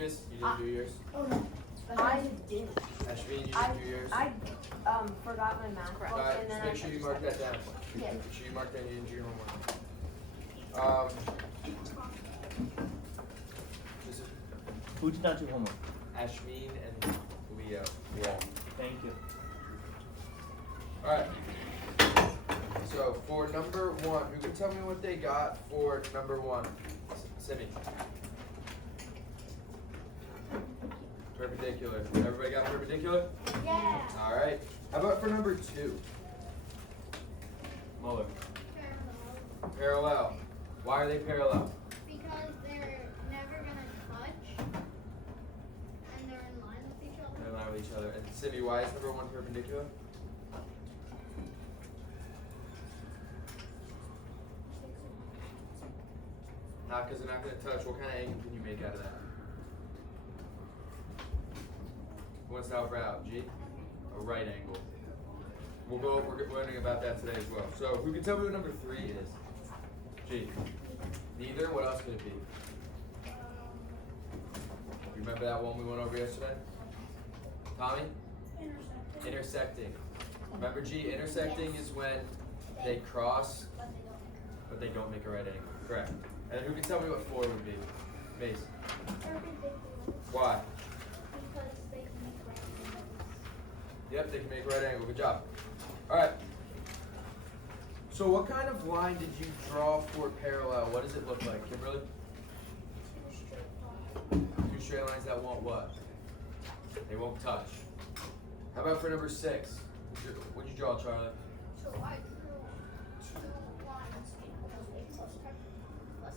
Lucas, you didn't do yours? Oh no. I didn't. Ashvin, you didn't do yours? I forgot my math book Alright, and then make sure you mark that down. Yeah. Make sure you mark that into your homework. This is Who did not do homework? Ashvin and Leo. Yeah. Thank you. Alright. So for number one, who can tell me what they got for number one? Simi. Perpendicular. Everybody got perpendicular? Yeah. Alright. How about for number two? Muller. Parallel. Why are they parallel? Because they're never gonna touch, and they're in line with each other. They're in line with each other. And Simi, why is number one perpendicular? Not because they're not going to touch. What kind of angle can you make out of that? Who wants to help her out? G? A right angle. We're learning about that today as well. So who can tell me what number three is? G. Neither? What else could it be? You remember that one we went over yesterday? Tommy? Intersecting. Remember G? Intersecting is when they cross, but they don't make a right angle. Correct. And who can tell me what four would be? Mace. Perpendicular. Why? Because they can make right angles. Yep, they can make a right angle. Good job. Alright. So what kind of line did you draw for parallel? What does it look like, Kimberly? Two straight lines. Two straight lines that won't what? They won't touch. How about for number six? What'd you draw, Charlie? So I drew two lines because they plus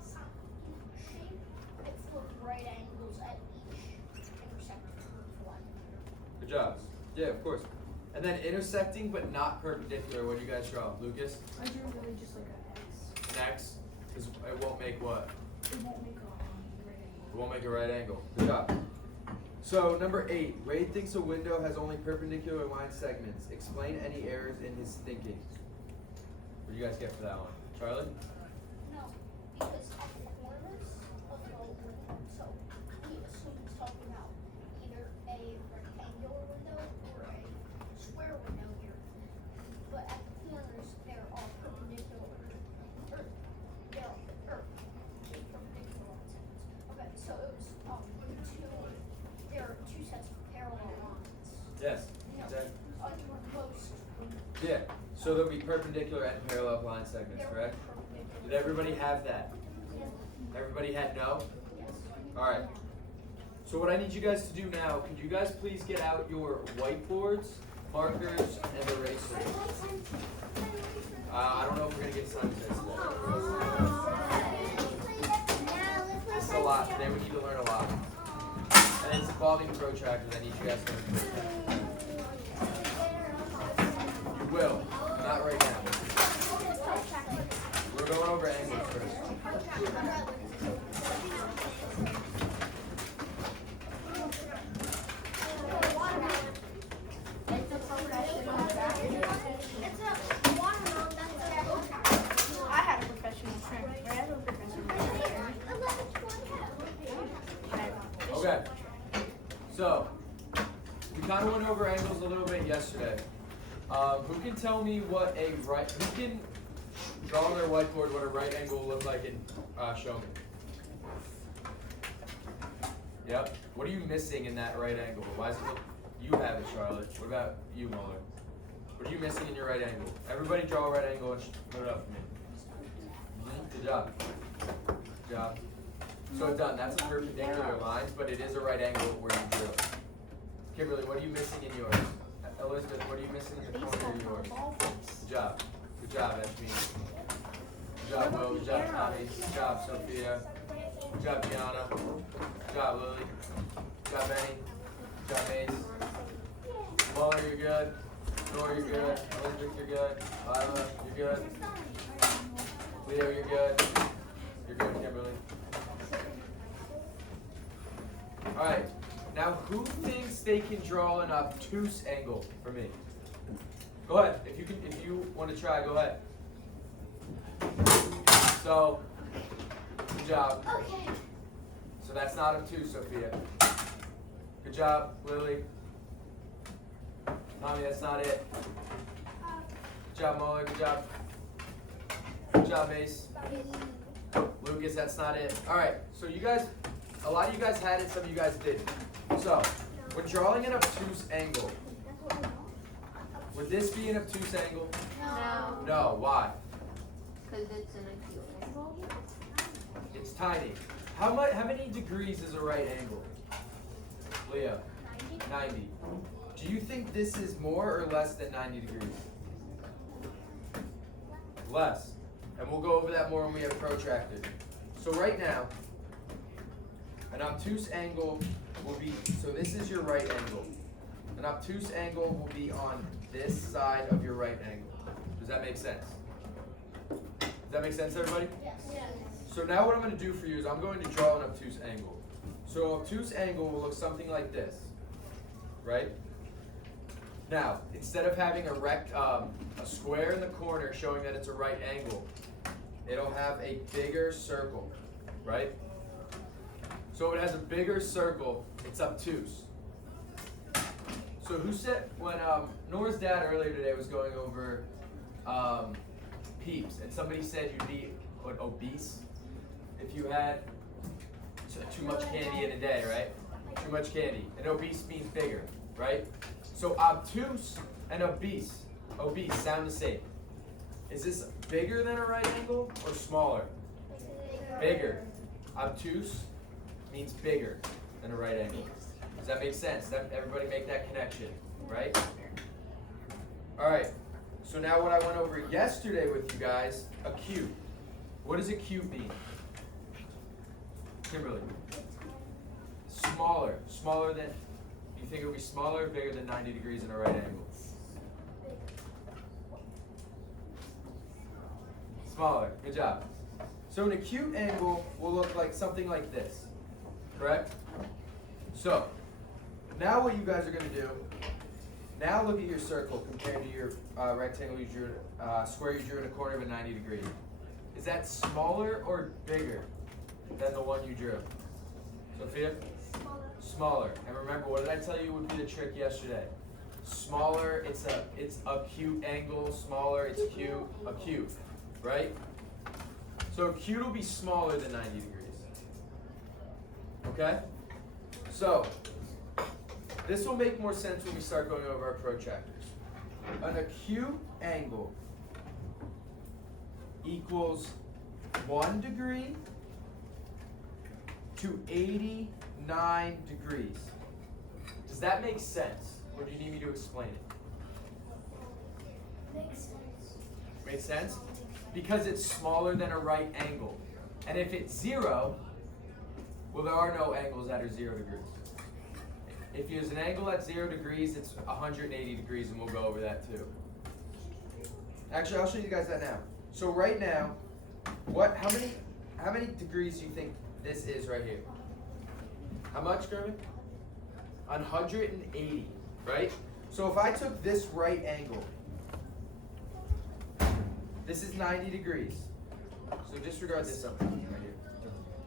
some shape. It's with right angles at each intersection one. Good job. Yeah, of course. And then intersecting but not perpendicular. What do you guys draw? Lucas? I drew really just like an X. An X? Because it won't make what? It won't make a right angle. It won't make a right angle. Good job. So number 8, Wade thinks a window has only perpendicular line segments. Explain any errors in his thinking. What do you guys get for that one? Charlie? No, because at the corners of the window, so he assumed he's talking about either a rectangular window or a square window here. But at the corners, they're all perpendicular. Or they're perpendicular lines. Okay, so it was there are two sets of parallel lines. Yes. No, Exactly. under most windows. Yeah. So there'll be perpendicular and parallel line segments, They're correct? perpendicular. Did everybody have that? Yes. Everybody had no? Yes. Alright. So what I need you guys to do now, could you guys please get out your whiteboards, markers, and erasers? I don't know if we're going to get time today. That's a lot. Today we need to learn a lot. And it's involving protractors. I need you guys to learn protractors. You will. Not right now. We're going over angles first. I had a professional trainer. Okay. So, we kind of went over angles a little bit yesterday. Who can tell me what a right, who can draw on their whiteboard what a right angle will look like and show me? Yep. What are you missing in that right angle? Why does it look, you have it, Charlotte. What about you, Muller? What are you missing in your right angle? Everybody draw a right angle and put it up for me. Good job. Good job. So done. That's a perpendicular line, but it is a right angle where you drew. Kimberly, what are you missing in yours? Elizabeth, what are you missing in the corner of yours? Good job. Good job, Ashmi. Good job, Will. Good job, Tommy. Good job, Sophia. Good job, Gianna. Good job, Lily. Good job, Benny. Good job, Mace. Muller, you're good. Nora, you're good. Elizabeth, you're good. Lila, you're good. Leo, you're good. You're good, Kimberly. Alright, now who thinks they can draw an obtuse angle for me? Go ahead. If you want to try, go ahead. So, good job. Okay. So that's not obtuse, Sophia. Good job, Lily. Tommy, that's not it. Good job, Muller. Good job. Good job, Mace. Lucas, that's not it. All right, so you guys, a lot of you guys had it, some of you guys didn't. So, when drawing an obtuse angle, would this be an obtuse angle? No. No, why? Because it's an acute angle. It's tiny. How many degrees is a right angle? Leah? 90. Do you think this is more or less than 90 degrees? Less. And we'll go over that more when we have protractors. So right now, an obtuse angle will be, so this is your right angle. An obtuse angle will be on this side of your right angle. Does that make sense? Does that make sense, everybody? Yes. So now what I'm going to do for you is I'm going to draw an obtuse angle. So an obtuse angle will look something like this, right? Now, instead of having a square in the corner showing that it's a right angle, it'll have a bigger circle, right? So it has a bigger circle, it's obtuse. So who said, when Nora's dad earlier today was going over peeps, and somebody said you'd be obese if you had too much candy in a day, right? Too much candy. And obese means bigger, right? So obtuse and obese sound the same. Is this bigger than a right angle or smaller? Bigger. Obtuse means bigger than a right angle. Does that make sense? Everybody make that connection, right? All right. So now what I went over yesterday with you guys, acute. What does acute mean? Kimberly. Smaller. Smaller than, you think it would be smaller or bigger than 90 degrees in a right angle? Smaller. Good job. So an acute angle will look like something like this. Correct? So, now what you guys are going to do, now look at your circle compared to your rectangle you drew, square you drew in a corner of a 90 degree. Is that smaller or bigger than the one you drew? Sophia? Smaller. And remember, what did I tell you would be the trick yesterday? Smaller, it's acute angle. Smaller, it's acute, right? So acute will be smaller than 90 degrees. Okay? So, this will make more sense when we start going over our protractors. An acute angle equals 1 degree to 89 degrees. Does that make sense? Or do you need me to explain it? Makes sense. Make sense? Because it's smaller than a right angle. And if it's 0, well, there are no angles that are 0 degrees. If there's an angle at 0 degrees, it's 180 degrees, and we'll go over that too. Actually, I'll show you guys that now. So right now, how many degrees do you think this is right here? How much, German? 180, right? So if I took this right angle, this is 90 degrees. So disregard this something right here.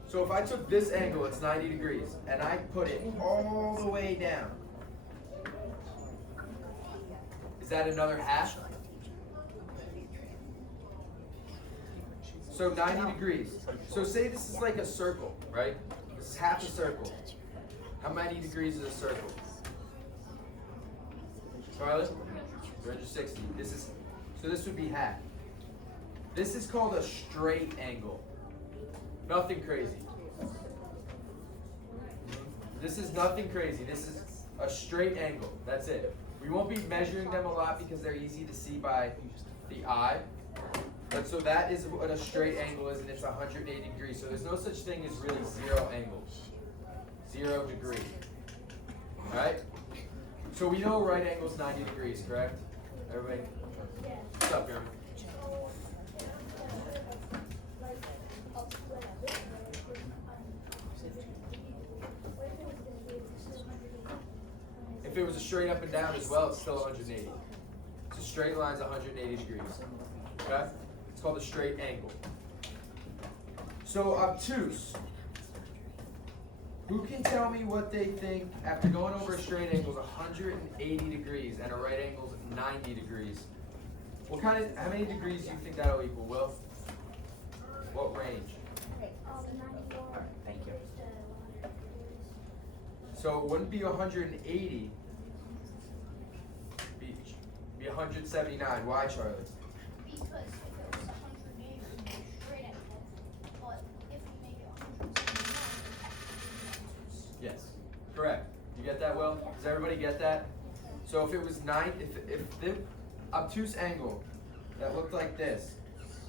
So if I took this angle, it's 90 degrees, and I put it all the way down. Is that another half? So 90 degrees. So say this is like a circle, right? This is half a circle. How many degrees is a circle? Charlotte? 360. So this would be half. This is called a straight angle. Nothing crazy. This is nothing crazy. This is a straight angle. That's it. We won't be measuring them a lot because they're easy to see by the eye. But so that is what a straight angle is, and it's 180 degrees. So there's no such thing as really 0 angles. 0 degree. Alright? So we know right angle is 90 degrees, correct? Everybody? What's up, Jeremy? If it was a straight up and down as well, it's still 180. So straight line's 180 degrees. Okay? It's called a straight angle. So obtuse. Who can tell me what they think after going over a straight angle is 180 degrees and a right angle is 90 degrees? How many degrees do you think that'll equal, Will? What range? 94. Thank you. So it wouldn't be 180, be 179. Why, Charlie? Because if it was 180, it would be a straight angle. But if we make it 179, Yes, correct. You get that, Will? Does everybody get that? So if it was if the obtuse angle that looked like this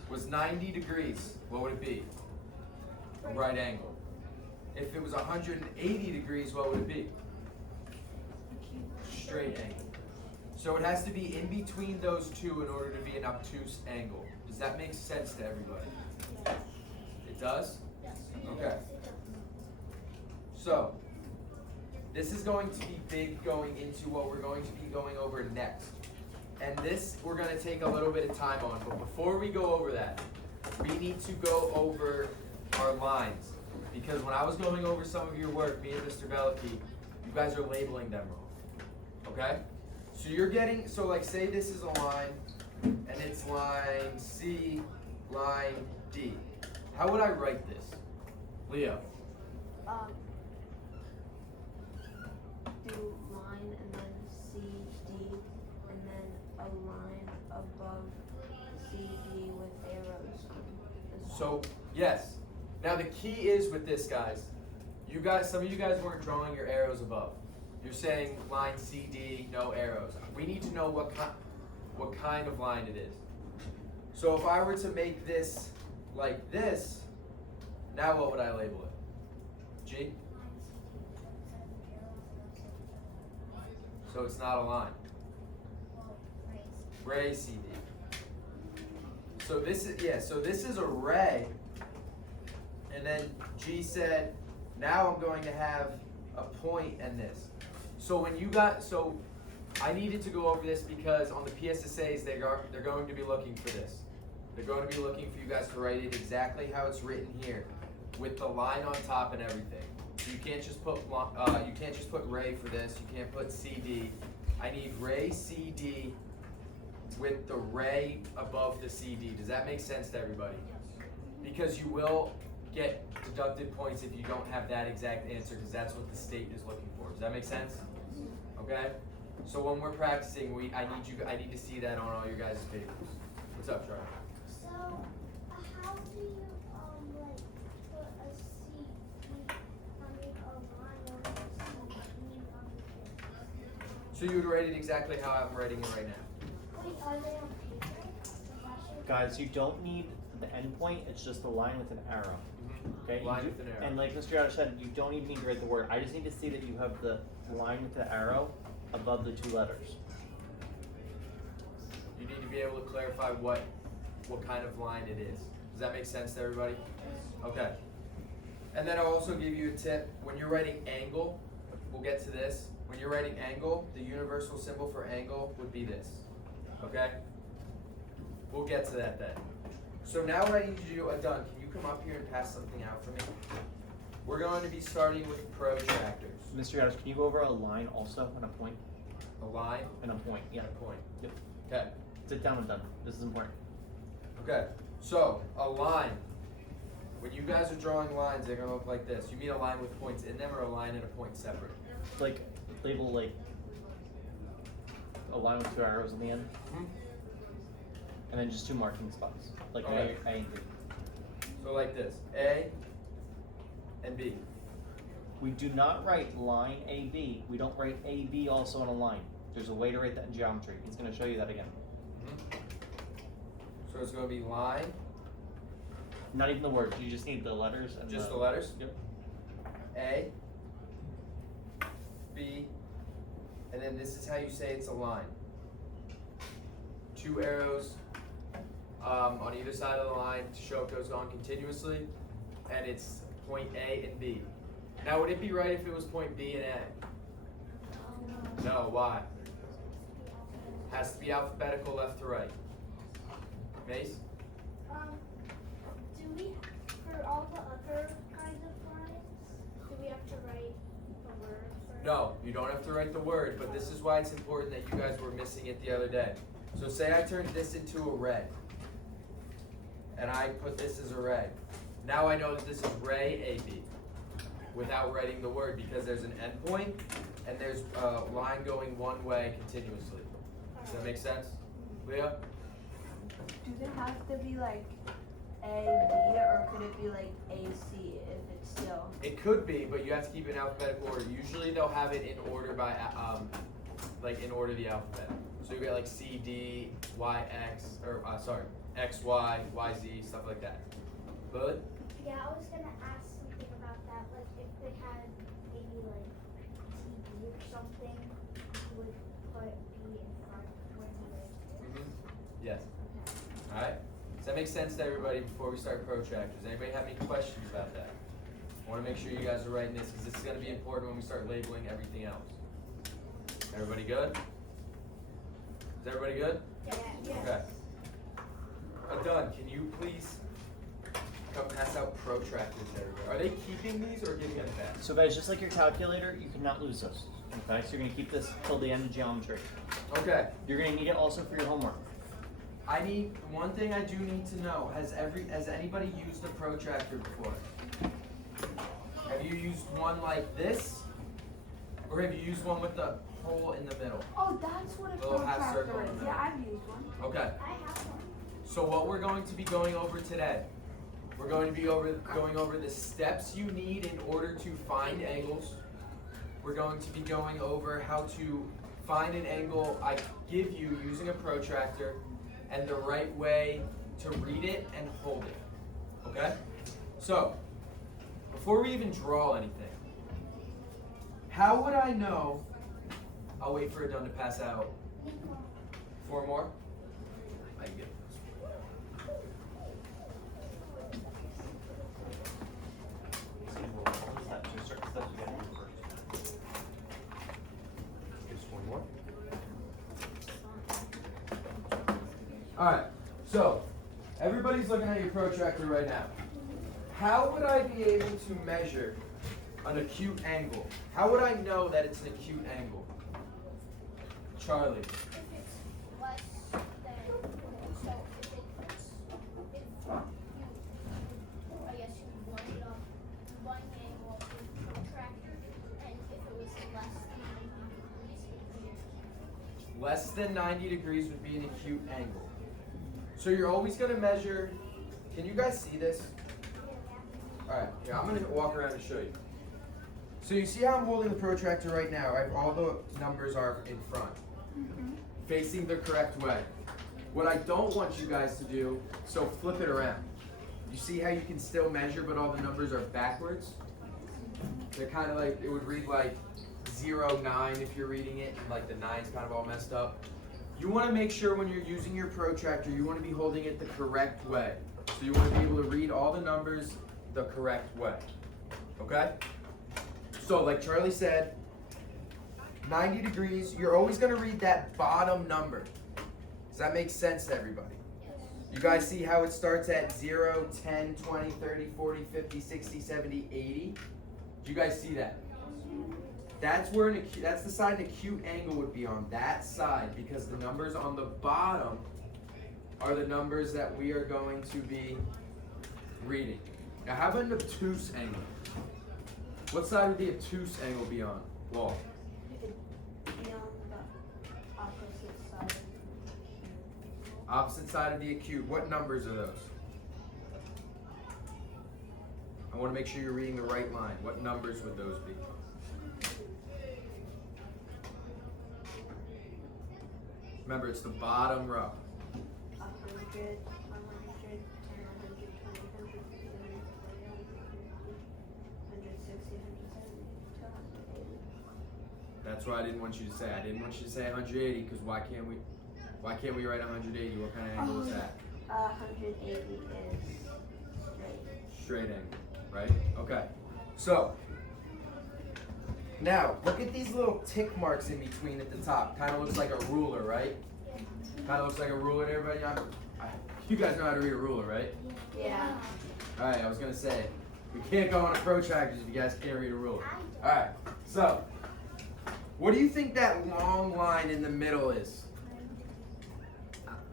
was 90 degrees, what would it be? A right angle. If it was 180 degrees, what would it be? Straight angle. So it has to be in between those two in order to be an obtuse angle. Does that make sense to everybody? It does? yes. Okay. So, this is going to be big going into what we're going to be going over next. And this we're going to take a little bit of time on. But before we go over that, we need to go over our lines. Because when I was going over some of your work, me and Mr. Belicky, you guys are labeling them wrong. Okay? So you're getting, so like say this is a line, and it's line C, line D. How would I write this? Leo. Do line and then C, D, and then a line above C, D with arrows on the So, yes. Now the key is with this, guys. Some of you guys weren't drawing your arrows above. You're saying line CD, no arrows. We need to know what kind of line it is. So if I were to make this like this, now what would I label it? G? So it's not a line. Ray CD. So this is a ray. And then G said, now I'm going to have a point and this. So I needed to go over this because on the PSSAs, they're going to be looking for this. They're going to be looking for you guys to write it exactly how it's written here, with the line on top and everything. You can't just put ray for this. You can't put CD. I need ray CD with the ray above the CD. Does that make sense to everybody? Because you will get deducted points if you don't have that exact answer, because that's what the state is looking for. Does that make sense? Okay. So when we're practicing, I need to see that on all your guys' papers. What's up, Charlie? So, how do you, like, put a C, a line over C, on the So you would write it exactly how I'm writing it right now. Wait, are they on paper? Guys, you don't need the endpoint, it's just the line with an arrow. Okay? Line You with an arrow. And like Mr. Yada said, you don't even need to write the word. I just need to see that you have the line with the arrow above the two letters. You need to be able to clarify what kind of line it is. Does that make sense to everybody? Okay. And then I'll also give you a tip. When you're writing angle, we'll get to this. When you're writing angle, the universal symbol for angle would be this. Okay? We'll get to that then. So now what I need you to do, Adun, can you come up here and pass something out for me? We're going to be starting with protractors. Mr. Yada, can you go over a line also and a point? A line And a point, yeah. and a point. Yep. Okay. Sit down and done. This is important. Okay. So a line. When you guys are drawing lines, they're gonna look like this. You mean a line with points in them, or a line and a point separate? Like, label like a line with two arrows on the end, Hmm? and then just two marking spots. Like Okay. A and B. So like this, A and B. We do not write line AB. We don't write AB also on a line. There's a way to write that in geometry. He's going to show you that again. So it's going to be line, Not even the words. You just need the letters and just the letters. Yep. A, B, and then this is how you say it's a line. Two arrows on either side of the line to show it goes on continuously, and it's point A and B. Now, would it be right if it was point B and A? No, why? Has to be alphabetical left to right. Mace? Do we, for all the other kinds of lines, do we have to write No, you don't have to write the word, but this is why it's important that you guys were missing it the other day. So say I turned this into a ray, and I put this as a ray. Now I know that this is ray AB without writing the word because there's an endpoint and there's a line going one way continuously. Does that make sense, Leah? Do they have to be like A, B, or could it be like A, C if it's still? It could be, but you have to keep it in alphabetical order. Usually they'll have it in order by, like in order of the alphabet. So you get like C, D, Y, X, or sorry, X, Y, Y, Z, stuff like that. Good? Yeah, I was gonna ask something about that. Like if they had maybe like TV or something, you would put B in front when you would. Yes. Alright? Does that make sense to everybody before we start protractors? Anybody have any questions about that? I want to make sure you guys are writing this because this is going to be important when we start labeling everything else. Everybody good? Is everybody good? Yeah. Okay. Done. Can you please come pass out protractors to everybody? Are they keeping these or giving them back? So guys, just like your calculator, you cannot lose those. Okay, so you're gonna keep this till the end of geometry. Okay. You're gonna need it also for your homework. I need one thing I do need to know. Has anybody used a protractor before? Have you used one like this? Or have you used one with the hole in the middle? Oh, that's what a Little half protractor circle in is. the Yeah, middle. I've used one. Okay. I have one. So what we're going to be going over today, we're going to be going over the steps you need in order to find angles. We're going to be going over how to find an angle I give you using a protractor and the right way to read it and hold it. Okay? So, before we even draw anything, how would I know? I'll wait for it done to pass out. 4 more? I can get it. Just one more. Alright, so everybody's looking at your protractor right now. How would I be able to measure an acute angle? How would I know that it's an acute angle? Charlie. If it's less than, so if you, I guess you line it up, one angle with the protractor, and if it was less than 90 degrees, it would be Less than 90 degrees would be an acute angle. So you're always going to measure, can you guys see this? Alright, yeah, I'm going to walk around and show you. So you see how I'm holding the protractor right now, right? All the numbers are in front, facing the correct way. What I don't want you guys to do, so flip it around. You see how you can still measure but all the numbers are backwards? They're kind of like, it would read like 0, 9 if you're reading it, and like the 9's kind of all messed up. You want to make sure when you're using your protractor, you want to be holding it the correct way. So you want to be able to read all the numbers the correct way. Okay? So like Charlie said, 90 degrees, you're always going to read that bottom number. Does that make sense to everybody? You guys see how it starts at 0, 10, 20, 30, 40, 50, 60, 70, 80? Do you guys see that? That's where that's the side an acute angle would be on, that side, because the numbers on the bottom are the numbers that we are going to be reading. Now how about an obtuse angle? What side would the obtuse angle be on? Wall. It could be on the opposite side. Opposite side of the acute. What numbers are those? I want to make sure you're reading the right line. What numbers would those be? Remember, it's the bottom row. 100, 100, 10, 100, 20, 150, 160, 170, 280. That's what I didn't want you to say. I didn't want you to say 180 because why can't we write 180? What kind of angle is that? 180 is straight. Straight angle, right? Okay. So now look at these little tick marks in between at the top. Kind of looks like a ruler, right? Kind of looks like a ruler to everybody. You guys know how to read a ruler, right? Yeah. All right. I was gonna say we can't go on a protractor if you guys can't read a ruler. All right. So What do you think that long line in the middle is?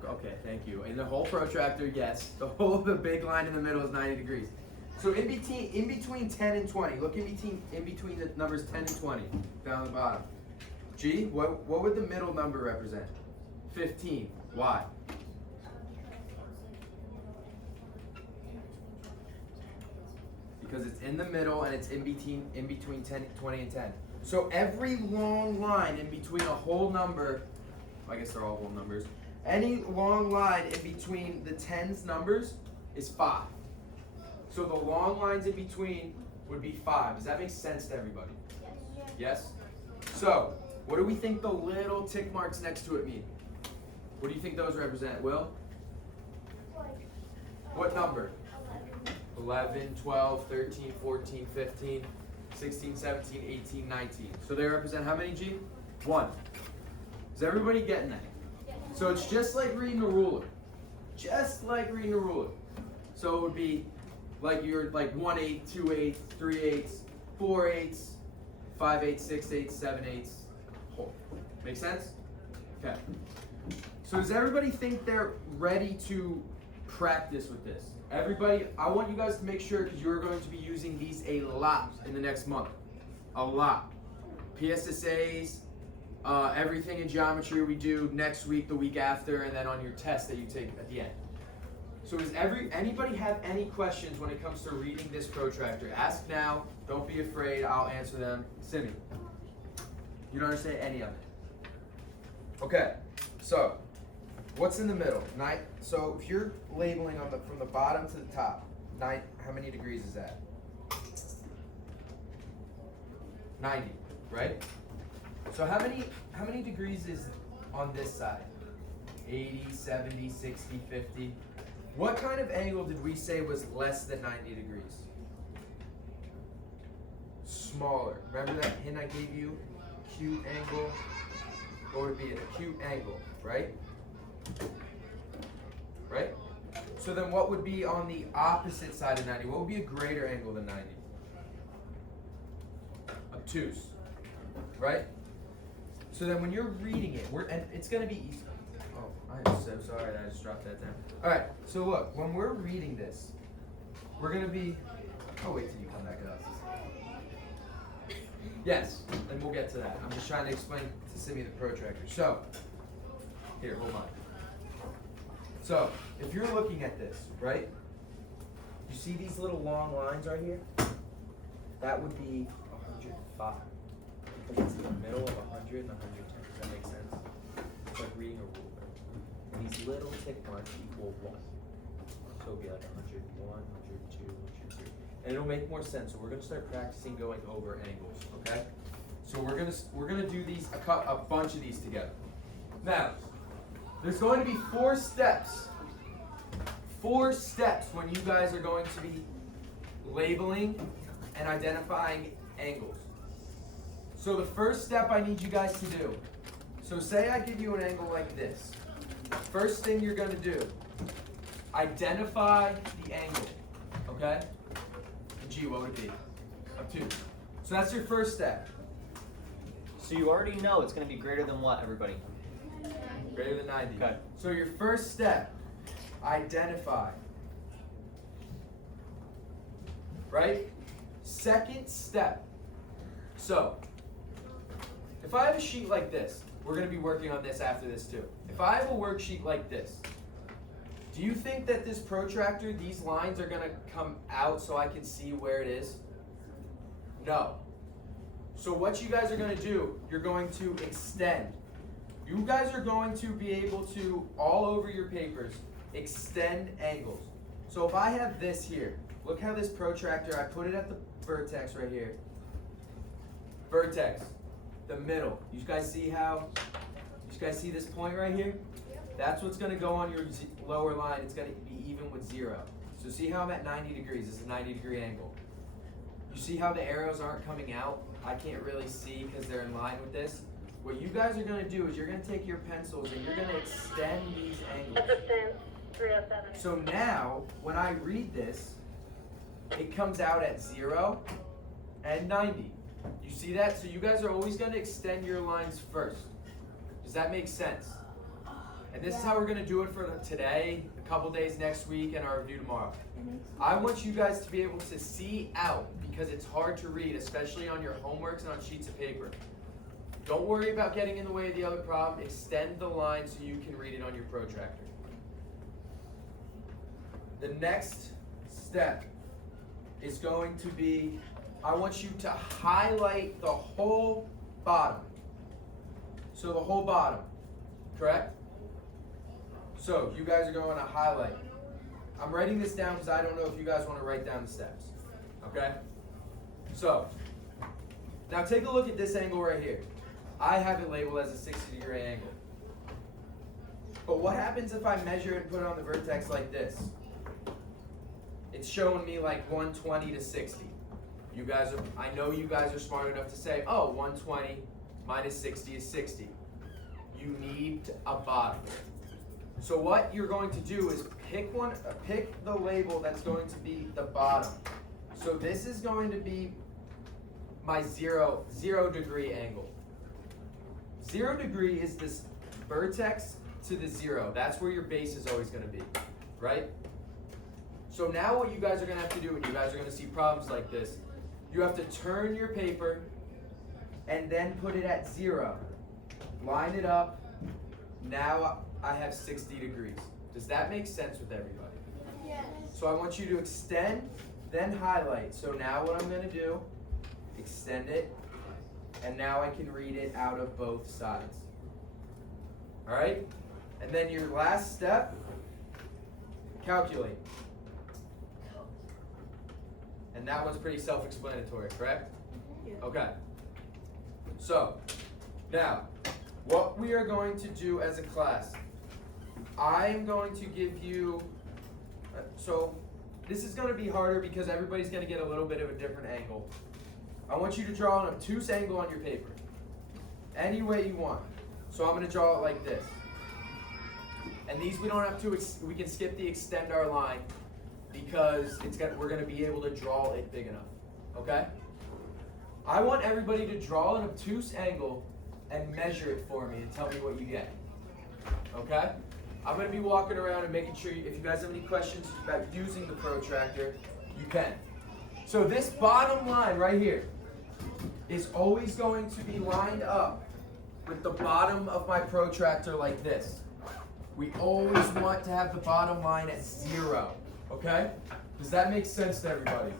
Okay, thank you. In the whole protractor, yes. The big line in the middle is 90 degrees. So in between 10 and 20, look in between the numbers 10 and 20, down the bottom. G, what would the middle number represent? 15. Why? Because it's in the middle and it's in between 10, 20 and 10. So every long line in between a whole number, I guess they're all whole numbers, any long line in between the tens numbers is 5. So the long lines in between would be 5. Does that make sense to everybody? Yes. Yes? So, what do we think the little tick marks next to it mean? What do you think those represent, Will? Like, What number? 11. 11, 12, 13, 14, 15, 16, 17, 18, 19. So they represent how many, G? 1. Is everybody getting that? So it's just like reading a ruler. Just like reading a ruler. So it would be like you're like 1/8, 2/8, 3/8, 4/8, 5/8, 6/8, 7/8 whole. Make sense? Okay. So does everybody think they're ready to practice with this? Everybody, I want you guys to make sure, because you're going to be using these a lot in the next month. A lot. PSSAs, everything in geometry we do next week, the week after, and then on your test that you take at the end. So does anybody have any questions when it comes to reading this protractor? Ask now. Don't be afraid. I'll answer them. Simi, you don't understand any of it. Okay. So what's in the middle? So if you're labeling from the bottom to the top, how many degrees is that? 90, right? So how many degrees is on this side? 80, 70, 60, 50. What kind of angle did we say was less than 90 degrees? Smaller. Remember that hint I gave you? Acute angle. What would it be? An acute angle, right? Right? So then what would be on the opposite side of 90? What would be a greater angle than 90? Obtuse. Right? So then when you're reading it, and it's going to be easy. Oh, I am so sorry that I just dropped that down. Alright, so look, when we're reading this, we're going to be... I'll wait till you come back up. Yes, and we'll get to that. I'm just trying to explain to Simi the protractor. So, here, hold on. So, if you're looking at this, right? You see these little long lines right here? That would be 105. Because it's in the middle of 100 and 110. Does that make sense? It's like reading a ruler. And these little tick marks equal 1. So it'll be like 101, 102, 103. And it'll make more sense. So we're gonna start practicing going over angles, okay? So we're gonna do these a bunch of these together. Now, there's going to be 4 steps. 4 steps when you guys are going to be labeling and identifying angles. So the first step I need you guys to do. So say I give you an angle like this. First thing you're going to do, identify the angle. Okay? G, what would it be? Obtuse. So that's your first step. So you already know it's going to be greater than what, everybody? Greater than 90. Okay. So your first step, identify. Right? Second step. So, if I have a sheet like this, we're going to be working on this after this too. If I have a worksheet like this, do you think that this protractor, these lines are going to come out so I can see where it is? No. So what you guys are going to do, you're going to extend. You guys are going to be able to, all over your papers, extend angles. So if I have this here, look how this protractor, I put it at the vertex right here. Vertex, the middle. You guys see this point right here? That's what's going to go on your lower line. It's going to be even with 0. So see how I'm at 90 degrees? This is a 90-degree angle. You see how the arrows aren't coming out? I can't really see because they're in line with this. What you guys are going to do is you're going to take your pencils and you're going to extend these angles. 307. So now, when I read this, it comes out at 0 and 90. You see that? So you guys are always going to extend your lines first. Does that make sense? And this is how we're going to do it for today, a couple days next week, and our review tomorrow. I want you guys to be able to see out because it's hard to read, especially on your homeworks and on sheets of paper. Don't worry about getting in the way of the other problem. Extend the line so you can read it on your protractor. The next step is going to be, I want you to highlight the whole bottom. So the whole bottom, correct? So you guys are going to highlight. I'm writing this down because I don't know if you guys want to write down the steps, okay? So, now take a look at this angle right here. I have it labeled as a 60-degree angle. But what happens if I measure and put it on the vertex like this? It's showing me like 120 to 60. You guys are, I know you guys are smart enough to say, oh, 120 minus 60 is 60. You need a bottom. So what you're going to do is pick the label that's going to be the bottom. So this is going to be my zero degree angle. 0 degree is this vertex to the 0. That's where your base is always going to be, right? So now what you guys are going to have to do when you guys are going to see problems like this, you have to turn your paper and then put it at 0. Line it up. Now I have 60 degrees. Does that make sense with everybody? Yes. So I want you to extend, then highlight. So now what I'm going to do, extend it, and now I can read it out of both sides. All right? And then your last step, calculate. And that one's pretty self-explanatory, correct? Yeah. Okay. So, now, what we are going to do as a class, I am going to give you, so this is going to be harder because everybody's going to get a little bit of a different angle. I want you to draw an obtuse angle on your paper, any way you want. So I'm going to draw it like this. And these we don't have to, we can skip the extend our line because we're going to be able to draw it big enough, okay? I want everybody to draw an obtuse angle and measure it for me and tell me what you get, okay? I'm going to be walking around and making sure, if you guys have any questions about using the protractor, you can. So this bottom line right here is always going to be lined up with the bottom of my protractor like this. We always want to have the bottom line at 0, okay? Does that make sense to everybody?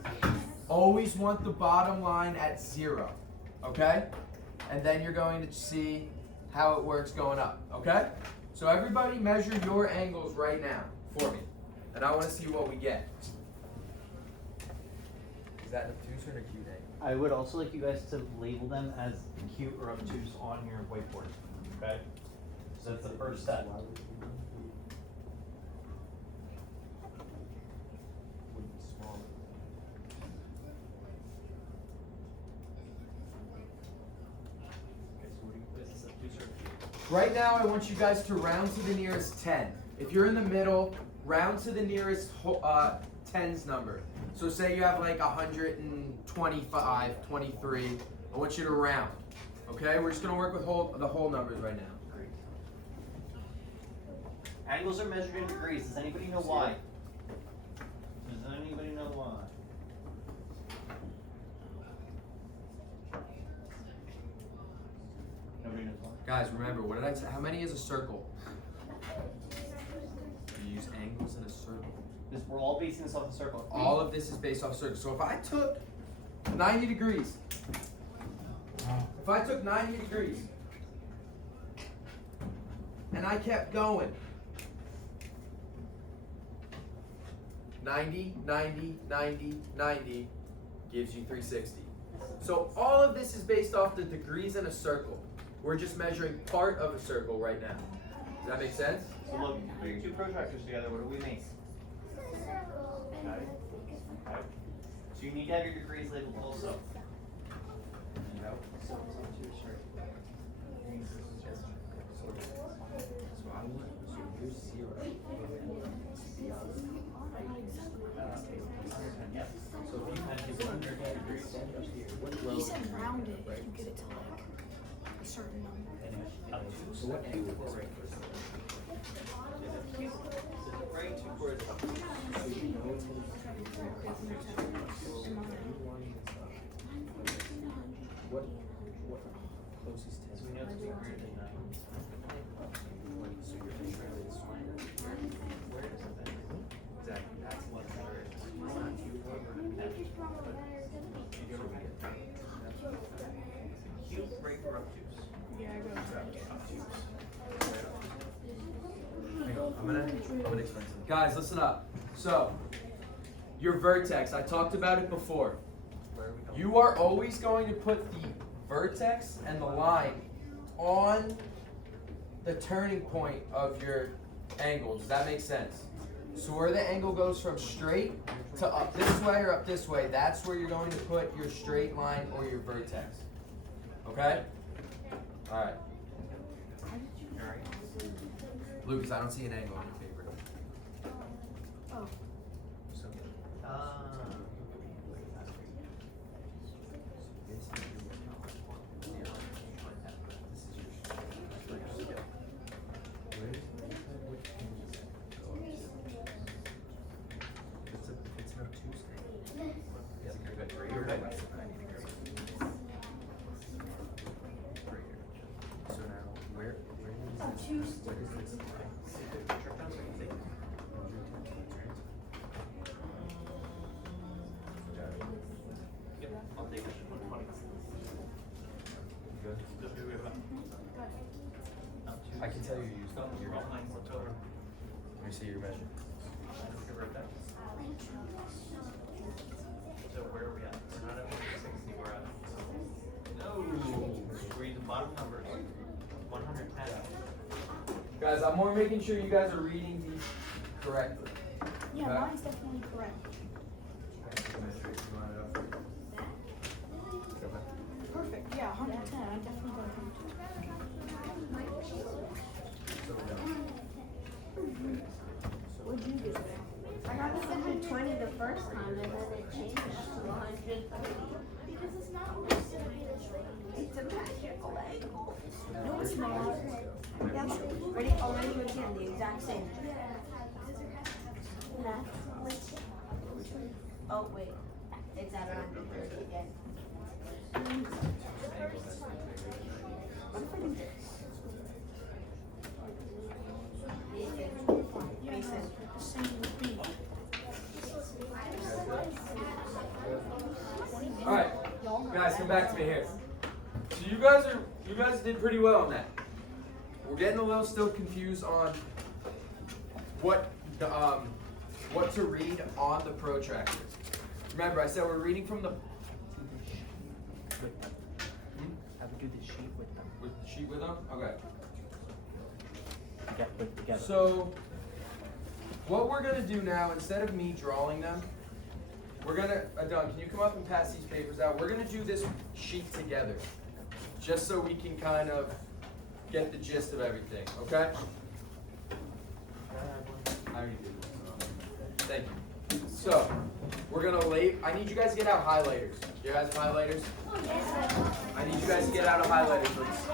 Always want the bottom line at 0, okay? And then you're going to see how it works going up, okay? So everybody measure your angles right now for me. And I want to see what we get. Is that an obtuse or an acute angle? I would also like you guys to label them as acute or obtuse on your whiteboard, okay? So that's the first step. Right now, I want you guys to round to the nearest 10. If you're in the middle, round to the nearest tens number. So say you have like 125, 23. I want you to round. Okay, we're just going to work with the whole numbers right now. Angles are measured in degrees. Does anybody know why? Does anybody know why? Nobody knows why. Guys, remember, what did I say? How many is a circle? You use angles in a circle. We're all basing this off a circle. All of this is based off circles. So if I took 90 degrees, and I kept going, 90, 90, 90, 90 gives you 360. So all of this is based off the degrees in a circle. We're just measuring part of a circle right now. Does that make sense? So look, put your two protractors together, what do we make? Okay. Okay. So you need to have your degrees labeled also. So if you had to 100 degrees, He said round it to like a certain number. So what angle is it? Right 2/4 up. So you know it's going to What closest test? We know it's greater than 9. So your measure is where is it then? Exactly. That's what matters. It's not too far from that. Cube, right, or obtuse? Yeah, I go Obtuse. I'm gonna explain something. Guys, listen up. So, your vertex, I talked about it before. Where are we going? You are always going to put the vertex and the line on the turning point of your angle. Does that make sense? So where the angle goes from straight to up this way or up this way, that's where you're going to put your straight line or your vertex. Okay? Alright. Alright. Lucas, I don't see an angle on your paper. Oh. So, it's an obtuse angle. Is it good? Greater than 9 degrees. Greater. So now, where is this? What is this line? Protractors, I can take it. Yep, I'll take it. 120. Good. I can tell you used up. Your line flipped over. Let me see your measure. Okay, right back. So where are we at? We're not at 160, we're at. No! Read the bottom numbers. 110. Guys, I'm more making sure you guys are reading these correctly. Yeah, Okay. mine's definitely correct. Perfect. Yeah, 110. I definitely got 110. What'd you get? I got 120 the first time and then it changed to 130. Because it's not always gonna be the straight. It's a magical angle. No, it's not. Ready? I'll write you again, the exact same. Oh, wait. It's at 130 again. What if I do this? Mason. The same with me. Alright, guys, come back to me here. So you guys did pretty well on that. We're getting a little still confused on what to read on the protractor. Remember, I said we're reading from the Have to do the sheet with them. with the sheet with them. Okay. Get put together. So what we're gonna do now, instead of me drawing them, we're gonna Adon, can you come up and pass these papers out? We're gonna do this sheet together, just so we can kind of get the gist of everything. Okay? I already did. Thank you. So, we're gonna I need you guys to get out highlighters. You guys have highlighters? I need you guys to get out a highlighter, please.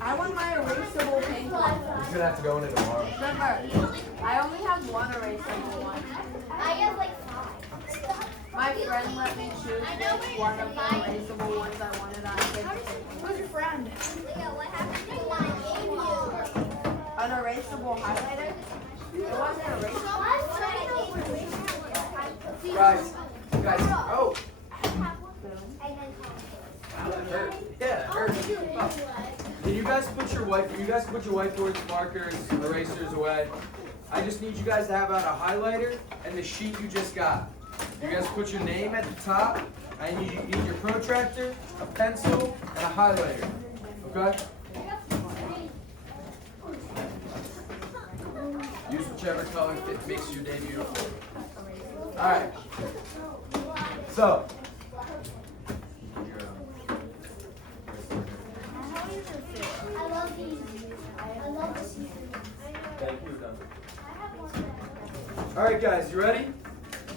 I want my erasable pink one. He's gonna have to go in it tomorrow. Remember, I only have one erasable one. I have like 5. My friend let me choose which one of the erasable ones I wanted on his. Who's your friend? What happened to the one I gave you? An erasable highlighter? It wasn't erasable. Guys, oh! Boom. Wow, that hurt. Yeah, that hurt. Can you guys put your whiteboards, markers, erasers away? I just need you guys to have out a highlighter and the sheet you just got. You guys put your name at the top. I need your protractor, a pencil, and a highlighter. Okay? Use whichever color makes your day beautiful. Alright. So. I love these. I love the seafood. Thank you, Alright guys, you ready?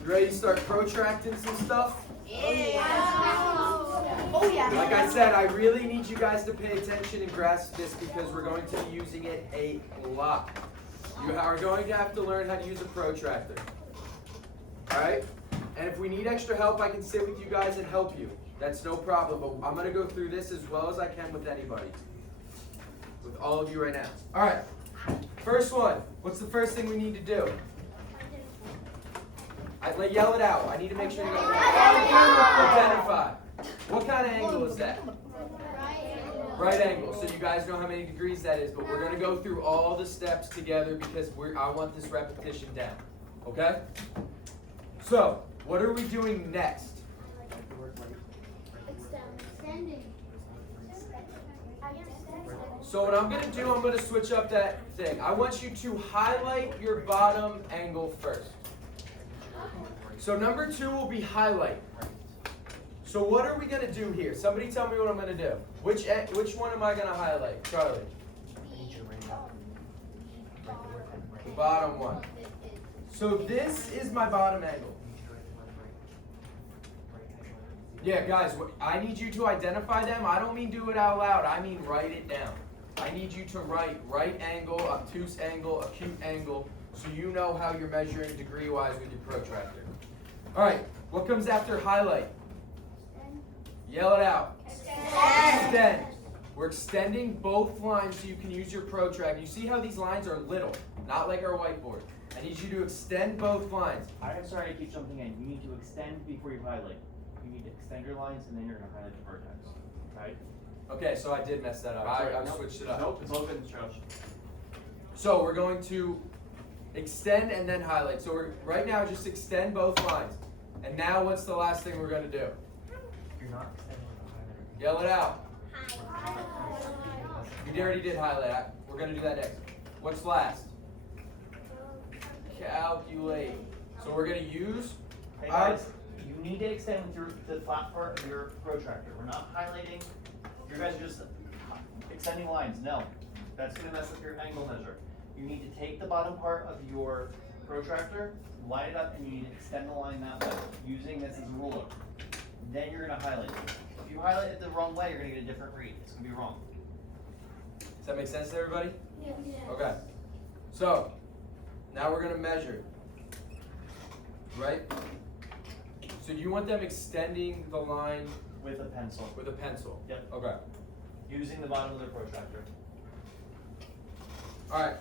You ready to start protracting some stuff? Oh yeah. Like I said, I really need you guys to pay attention and grasp this because we're going to be using it a lot. You are going to have to learn how to use a protractor. Alright? And if we need extra help, I can sit with you guys and help you. That's no problem, but I'm going to go through this as well as I can with anybody. With all of you right now. Alright. First one. What's the first thing we need to do? Yell it out. I need to make sure you guys identify. What kind of angle is that? Right angle. So you guys know how many degrees that is, but we're going to go through all the steps together because I want this repetition down. Okay? So, what are we doing next? So what I'm going to do, I'm going to switch up that thing. I want you to highlight your bottom angle first. So number 2 will be highlight. So what are we going to do here? Somebody tell me what I'm going to do. Which one am I going to highlight? Charlie. The bottom one. So this is my bottom angle. Yeah, guys, I need you to identify them. I don't mean do it out loud. I mean write it down. I need you to write right angle, obtuse angle, acute angle, so you know how you're measuring degree-wise with your protractor. All right, what comes after highlight? Yell it out. Extend. We're extending both lines so you can use your protractor. You see how these lines are little, not like our whiteboard. I need you to extend both lines. I'm sorry to keep jumping in. You need to extend before you highlight. You need to extend your lines and then you're going to highlight the vertex. Right? Okay, so I did mess that up. I switched it up. Nope, it's all good, Josh. So we're going to extend and then highlight. So we're right now just extend both lines. And now what's the last thing we're going to do? You're not extending the highlighter. Yell it out. We already did highlight. We're going to do that next. What's last? Calculate. So we're going to use Hey guys, you need to extend with the flat part of your protractor. We're not highlighting. You guys are just extending lines. No, that's going to mess up your angle measure. You need to take the bottom part of your protractor, line it up, and you need to extend the line that way, using this as a ruler. Then you're going to highlight. If you highlight it the wrong way, you're going to get a different read. It's going to be wrong. Does that make sense to everybody? Okay. So, now we're going to measure. Right? So do you want them extending the line With a pencil. with a pencil? Yep. Okay. Using the bottom of the protractor. Alright.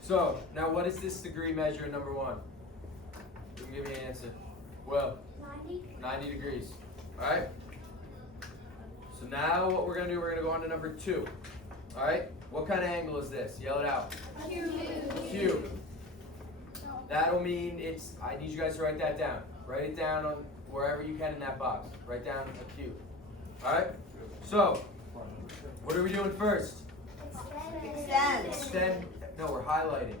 So, now what is this degree measure in number 1? You can give me an answer. Well, 90 degrees. Alright? So now what we're going to do, we're going to go on to number 2. Alright? What kind of angle is this? Yell it out. Cube. That'll mean I need you guys to write that down. Write it down on wherever you can in that box. Write down a cube. Alright? So, what are we doing first? Extend. No, we're highlighting.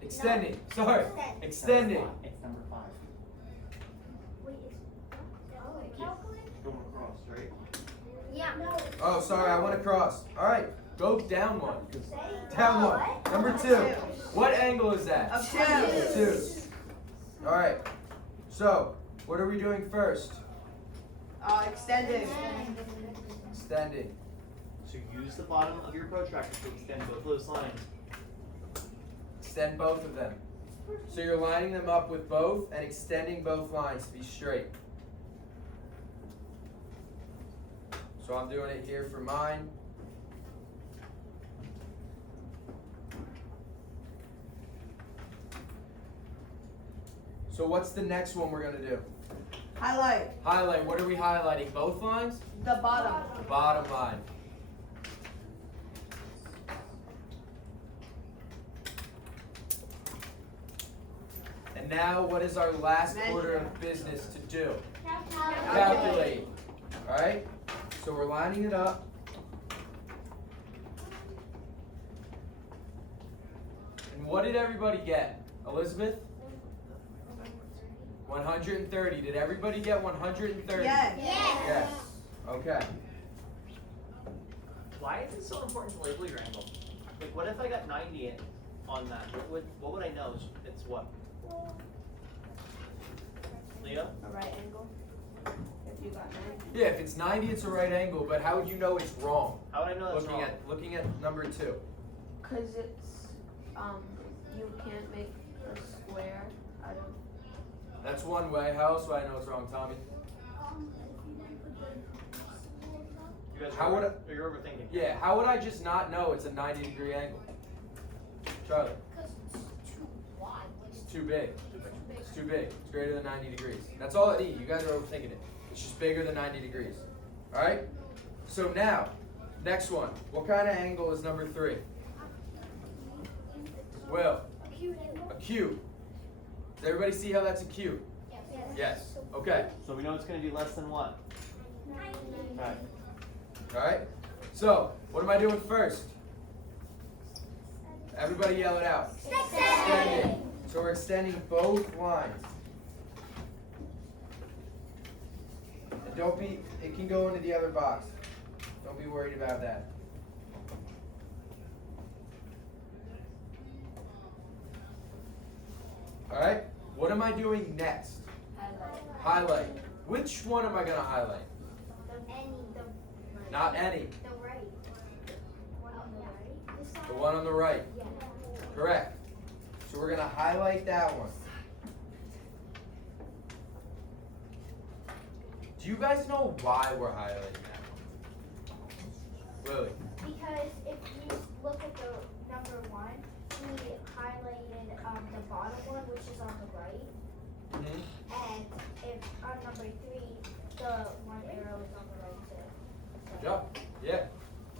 Extending. Sorry. Extending. It's number 5. Going across, right? Oh, sorry, I went across. Alright, go down one. Down one. Number 2. What angle is that? Obtuse. Alright, so, what are we doing first? Extending. Extending. So use the bottom of your protractor to extend both those lines. Extend both of them. So you're lining them up with both and extending both lines to be straight. So I'm doing it here for mine. So what's the next one we're going to do? Highlight. Highlight. What are we highlighting? Both lines? The bottom. The bottom line. And now what is our last order of business to do? Calculate. Alright? So we're lining it up. And what did everybody get? Elizabeth? 130. Did everybody get 130? Yes. Yes. Okay. Why is it so important to label your angle? Like, what if I got 90 on that? What would I know? It's what? Leo? a right angle. If you got 90. Yeah, if it's 90, it's a right angle, but how would you know it's wrong? How would I know that's wrong? Looking at number 2. Cause it's you can't make a square out of. That's one way. How else would I know it's wrong, Tommy? You guys How would you're overthinking. Yeah, how would I just not know it's a 90-degree angle? Charlie, Because it's too wide. Like, it's too big. It's too big. It's greater than 90 degrees. That's all I need. You guys are overthinking it. It's just bigger than 90 degrees. All right? So now, next one. What kind of angle is number 3? Will, a cube. Does everybody see how that's a cube? Yes. Okay. So we know it's going to be less than what? Okay. All right? So, what am I doing first? Everybody yell it out. Extending. So we're extending both lines. And don't be, it can go into the other box. Don't be worried about that. All right? What am I doing next? Highlight. Which one am I going to highlight? Not any. The one on the right. Correct. So we're going to highlight that one. Do you guys know why we're highlighting that one? Lily. Because if you look at the number 1, we highlighted the bottom one, which is on the right. Mm-hmm. And if on number 3, the one arrow is on the right too. Good job. Yeah.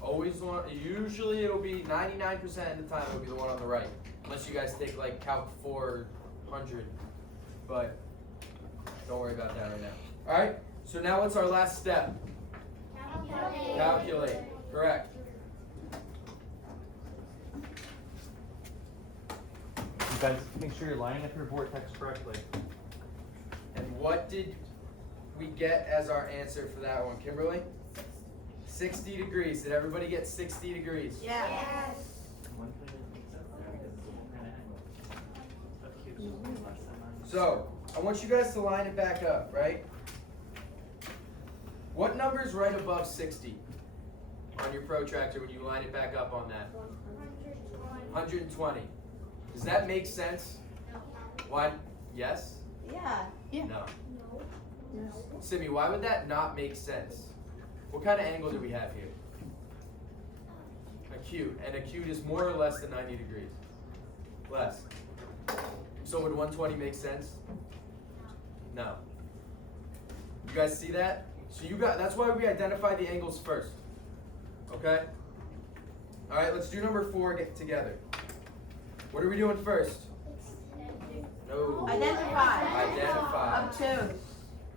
Always one. Usually it'll be 99% of the time it'll be the one on the right. Unless you guys take like Calc 400. But don't worry about that right now. Alright? So now what's our last step? Calculate. Correct. You guys make sure you're lining up your vortex correctly. And what did we get as our answer for that one, Kimberly? 60 degrees. Did everybody get 60 degrees? Yeah. One thing that makes sense there is what kind of angle. Of cubes is less than 90. So, I want you guys to line it back up, right? What number is right above 60 on your protractor when you line it back up on that? 120. Does that make sense? Why? Yes? Yeah. No. Simi, why would that not make sense? What kind of angle do we have here? Acute. And acute is more or less than 90 degrees. Less. So would 120 make sense? No. You guys see that? So that's why we identify the angles first. Okay? Alright, let's do number 4 together. What are we doing first? No. Identify. Identify. Obtuse.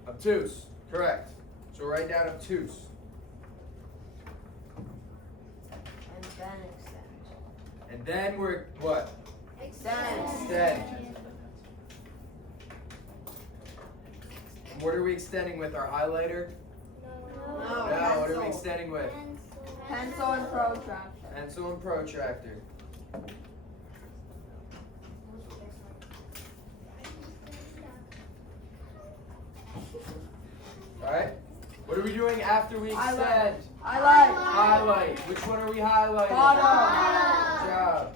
Obtuse. Correct. So write down obtuse. And then extend. And then we're what? Extend. Extend. And what are we extending with? Our highlighter? No. No, what are we Pencil. extending with? Pencil and protractor. Pencil and protractor. Alright? What are we doing after we extend? Highlight. Highlight. Which one are we highlighting? Bottom. Good job.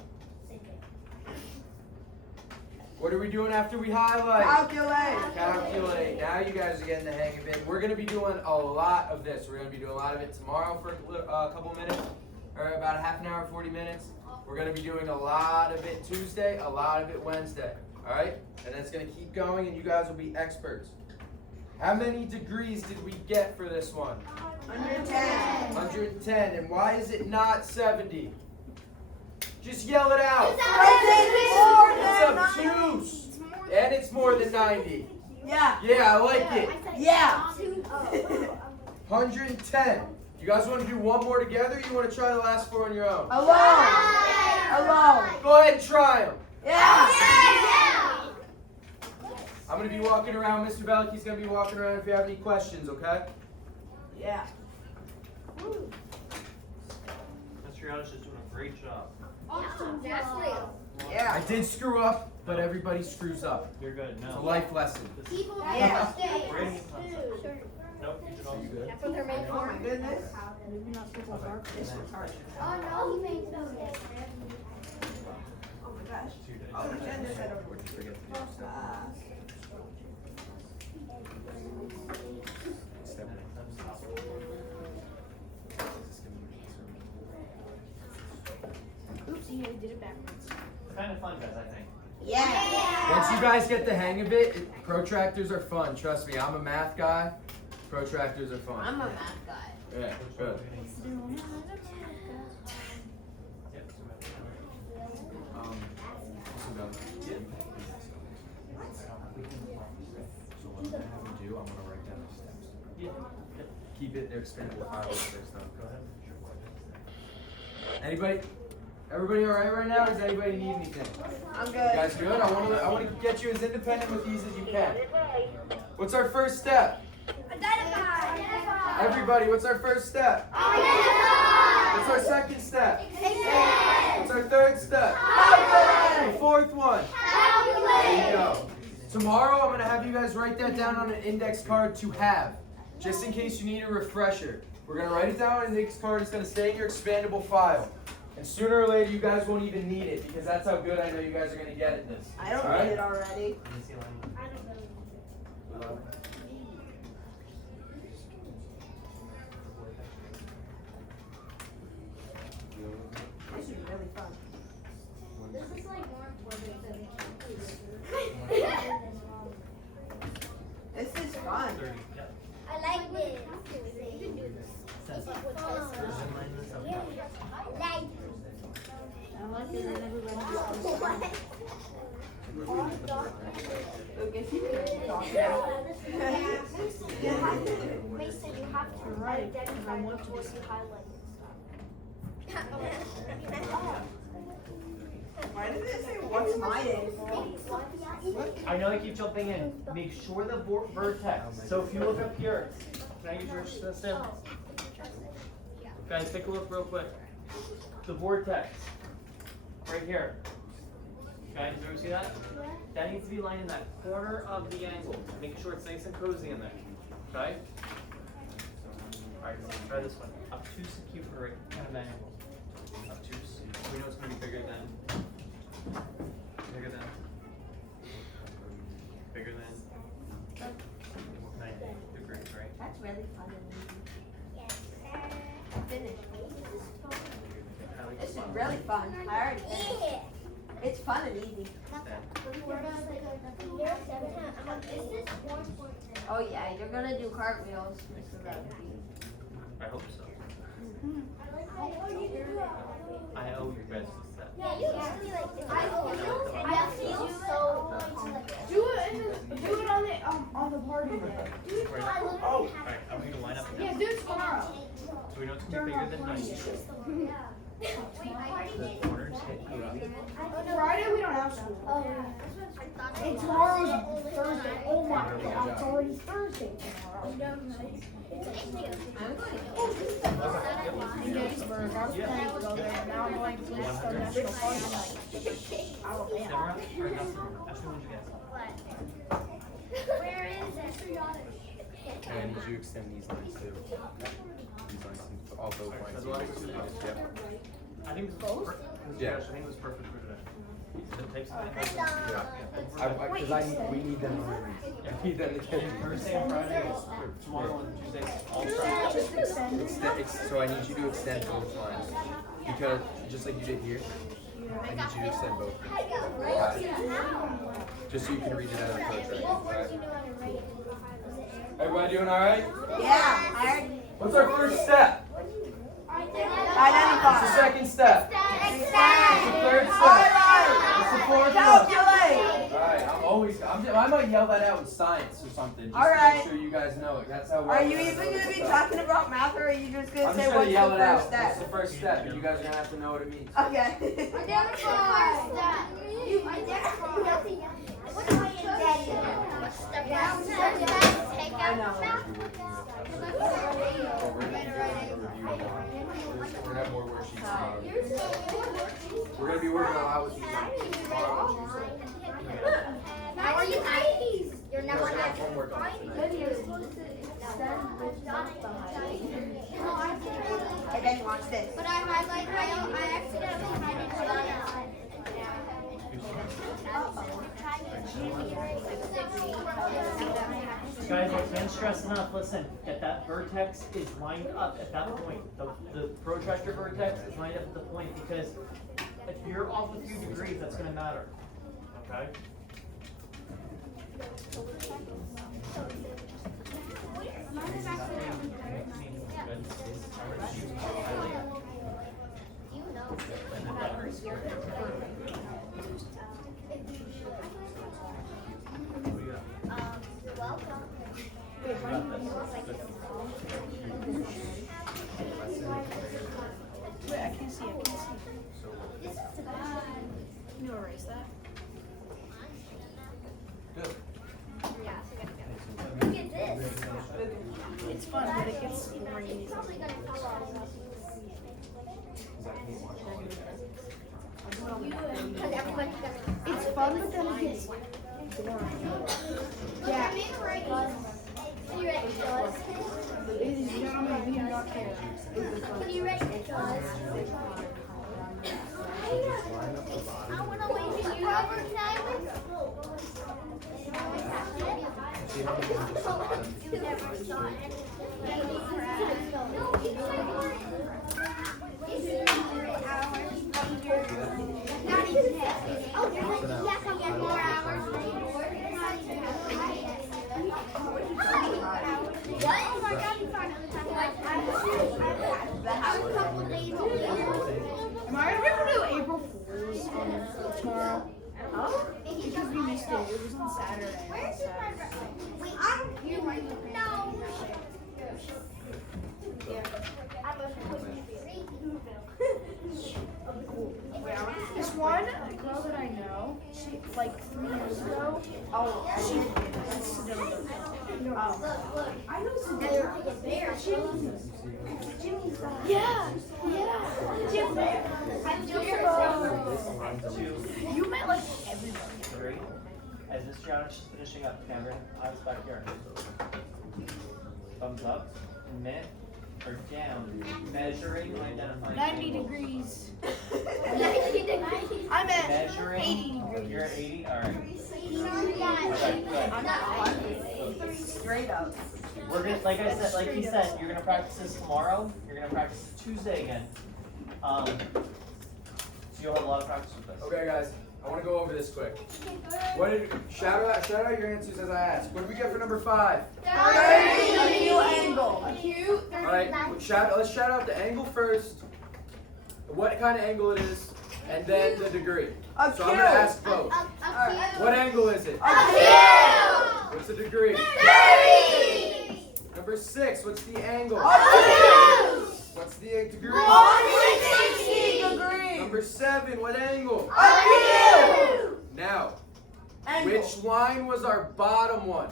What are we doing after we highlight? Calculate. Calculate. Now you guys are getting the hang of it. We're going to be doing a lot of this. We're going to be doing a lot of it tomorrow for a couple minutes, or about a half an hour, 40 minutes. We're going to be doing a lot of it Tuesday, a lot of it Wednesday. All right? And it's going to keep going, and you guys will be experts. How many degrees did we get for this one? 110. 110. And why is it not 70? Just yell it out. It's obtuse. And it's more than 90. Yeah. Yeah, I like it. Yeah. 110. You guys want to do one more together, or you want to try the last 4 on your own? Alone. Go ahead and try them. Yeah. I'm going to be walking around. Mr. Belichi's going to be walking around if you have any questions, okay? Yeah. Mr. Yadish is doing a great job. Awesome. That's real. Yeah. I did screw up, but everybody screws up. You're good. It's a No. life lesson. People Yeah. mistake. We're in concept. Nope. You should all. You good? That's what they're made Oh for. my goodness. Oh no, he made no mistake. Oh my gosh. Oh, pretend this had a. What'd you forget to do? Step one. Oopsie, I did it backwards. Kind of fun, guys. I think. Yeah. Once you guys get the hang of it, protractors are fun. Trust me, I'm a math guy. Protractors are fun. I'm a math guy. Yeah, good. So done. So what I'm gonna have you do, I'm gonna write down the steps. Yeah. Keep it, they're expandable files first though. Go ahead. Anybody? Everybody alright right now? Does anybody need anything? I'm You good. guys good? I wanna get you as independent with these as you can. What's our first step? Identify. Everybody, what's our first step? Identify. What's our second step? Extend. What's our third step? Calculate. The fourth one. There you Calculate. go. Tomorrow I'm gonna have you guys write that down on an index card to have, just in case you need a refresher. We're gonna write it down on an index card. It's gonna stay in your expandable file. And sooner or later, you guys won't even need it because that's how good I know you guys are gonna get at this. I don't Alright? need it already. Let me see line. This is really fun. This is like more important than This is fun. 30. Yep. I like this. You can do this. Sense. Fun. There's a line that's up top. Like. Look, if you could talk about Mason, you have to identify before you highlight Why did it say what's my name? I know I keep jumping in. Make sure the vertex. So if you look up here, can I use your system? Guys, take a look real quick. The vortex. Right here. Guys, do you see that? That needs to be lying in that corner of the angle. Make sure it's nice and cozy in there. Okay? Alright, so try this one. Obtuse and cute for right kind of angle. Obtuse. We know it's going to be bigger than. Bigger than. Bigger than. 90 degrees, right? That's really fun and easy. Finish. This is really fun. I already finished. It's fun and easy. Oh yeah, you're gonna do cartwheels. So that would be. I hope so. I owe you guys this step. Yeah, you really like this. I feel so. Do it on the party day. Oh! Alright, I want you to line up again. Yeah, do it tomorrow. So we know it's going to be bigger than 90. The corners hit you up. Friday we don't have school. And tomorrow's Thursday. Oh my god, it's already Thursday tomorrow. In Gettysburg, I was planning to go there, but now I'm going to the National Park. Alabama. Samara? Or not Samara? Ask me when you guess. Where is it? And I need you to extend these lines too. These lines, all those lines. As well as two lines. Yep. I think it was perfect. Yeah. I think it was perfect for today. The types of things. We need them underneath. I need them to get. Thursday and Friday is tomorrow and Tuesday. All Friday. So I need you to extend both lines. Because, just like you did here, I need you to extend both. Just so you can read it out of the protractor. Everybody doing alright? Yeah. What's our first step? What's the Identify. second step? What's the third step? What's the fourth one? Calculate. Alright, I might yell that out in science or something, just Alright. to make sure you guys know it. That's how well Are you we're even gonna going to know be this. talking about math, or are you just going to I'm say just what's gonna yell the it out. first What's step? the first step? And you guys are gonna have to know what it means. Okay. Take out I know. Oh, we're gonna do a review tomorrow. We're gonna have more worksheets tomorrow. We're gonna be working a lot with these tomorrow on Tuesday. How are you guys? You're We're never gonna have homework on it tonight. Then you're supposed to extend with math behind. And then watch this. But I accidentally highlighted Guys, I can't stress enough, listen, that vertex is lined up at that point. The protractor vertex is lined up at the point because if you're off a few degrees, that's gonna matter, okay? You're welcome. Wait, I can't see it. Can you erase that? Good. Look at this. It's fun, but it gets boring. It's probably gonna fall off. Because everybody's gonna. It's fun, but then it gets boring. Yeah. Can you write it to us? Ladies and gentlemen, we do not care. Can you write it to us? I want to wait for you. Robert, can I wait? See how many just the bottom. Not even half. Oh, yes, I'll get more hours. What? Oh my God, you found Am I gonna be able to do April Fool's tomorrow? Oh? Because we missed it. It was on Saturday. Where's my wait, you no. This one girl that I know, she like 3 years ago. That's Sedona. Look. I know Sedona. There. Jimmy's Yeah. Jim there. I'm You met like everybody. Three. As this round is finishing up, Cameron, eyes back here. Thumbs up, mid, or down, measuring, identifying. 90 degrees. 90 degrees. I'm at Measuring. 80 degrees. You're at 80, alright. Okay, Good. I'm at 100. Straight up. We're gonna, like I said, like he said, you're gonna practice this tomorrow. You're gonna practice Tuesday again. So you'll have a lot of practice with this. Okay, guys, I want to go over this quick. What did shout out your answers as I asked. What did we get for number 5? 30 acute angle. All right, let's shout out the angle first. What kind of angle it is, and then the degree. So I'm gonna ask both. What angle is it? What's the degree? 30! Number 6. What's the angle? What's the degree? 160 degrees. Number 7. What angle? Acute. Now, Angle. which line was our bottom one?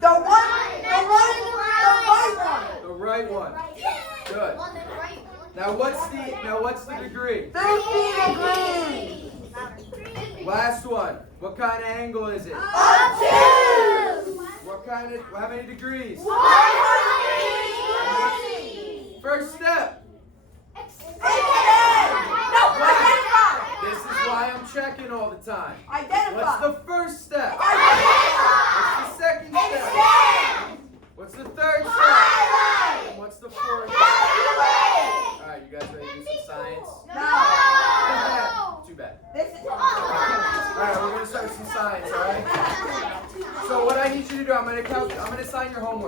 The right one. The right one. Good. Now what's the degree? 50 degrees. Last one. What kind of angle is it? Acute. How many degrees? 180. First step. This is why I'm checking all the time. Identify. What's the first step? Identify. What's the second step? Extend. What's the third step? Highlight. And what's the fourth step? Calculate. Alright, you guys ready to do some science? No. Too bad. This is. Alright, we're gonna start some science, alright? So what I need you to do, I'm gonna assign your homework.